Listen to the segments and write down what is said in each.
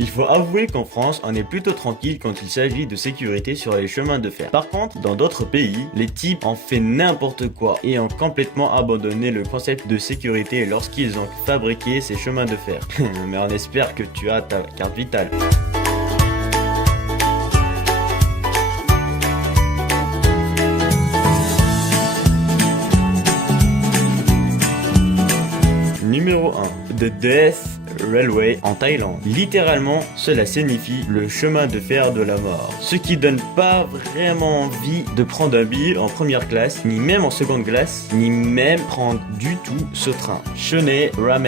Il faut avouer qu'en France, on est plutôt tranquille quand il s'agit de sécurité sur les chemins de fer. Par contre, dans d'autres pays, les types ont fait n'importe quoi et ont complètement abandonné le concept de sécurité lorsqu'ils ont fabriqué ces chemins de fer. Mais on espère que tu as ta carte vitale. Numéro 1. The Death Railway en Thaïlande. Littéralement, cela signifie le chemin de fer de la mort. Ce qui donne pas vraiment envie de prendre un billet en première classe, ni même en seconde classe, ni même prendre du tout ce train. Chennai, Rames,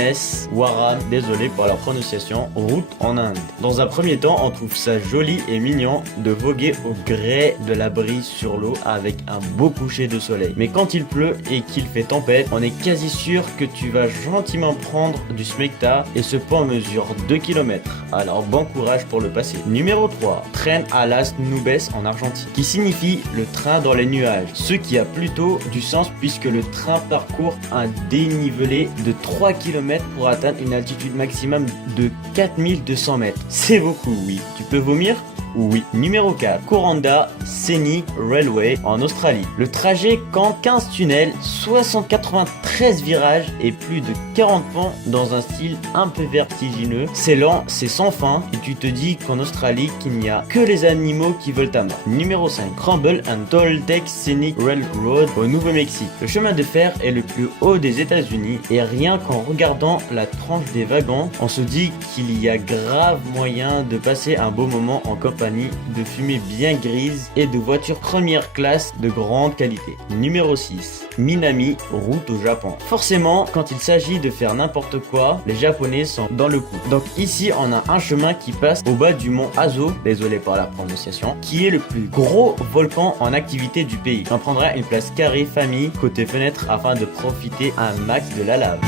Waram, désolé pour la prononciation, route en Inde. Dans un premier temps, on trouve ça joli et mignon de voguer au gré de la brise sur l'eau avec un beau coucher de soleil. Mais quand il pleut et qu'il fait tempête, on est quasi sûr que tu vas gentiment prendre du smecta et ce pont mesure 2 km. Alors bon courage pour le passer. Numéro 3. Tren a las nubes en Argentine, qui signifie le train dans les nuages. Ce qui a plutôt du sens puisque le train parcourt un dénivelé de 3 km pour atteindre une altitude maximum de 4200 mètres. C'est beaucoup, oui. Tu peux vomir ? Oui. Numéro 4. Coranda Scenic Railway en Australie. Le trajet compte 15 tunnels, 93 virages et plus de 40 ponts dans un style un peu vertigineux. C'est lent, c'est sans fin et tu te dis qu'en Australie qu'il n'y a que les animaux qui veulent ta mort. Numéro 5. Crumble and Toltec Scenic Railroad au Nouveau-Mexique. Le chemin de fer est le plus haut des États-Unis et rien qu'en regardant la tranche des wagons, on se dit qu'il y a grave moyen de passer un beau moment en compagnie de fumée bien grise et de voitures première classe de grande qualité. Numéro 6. Minami, route au Japon. Forcément, quand il s'agit de faire n'importe quoi, les Japonais sont dans le coup. Donc ici, on a un chemin qui passe au bas du mont Azo, désolé pour la prononciation, qui est le plus gros volcan en activité du pays. On prendra une place carrée famille côté fenêtre afin de profiter un max de la lave.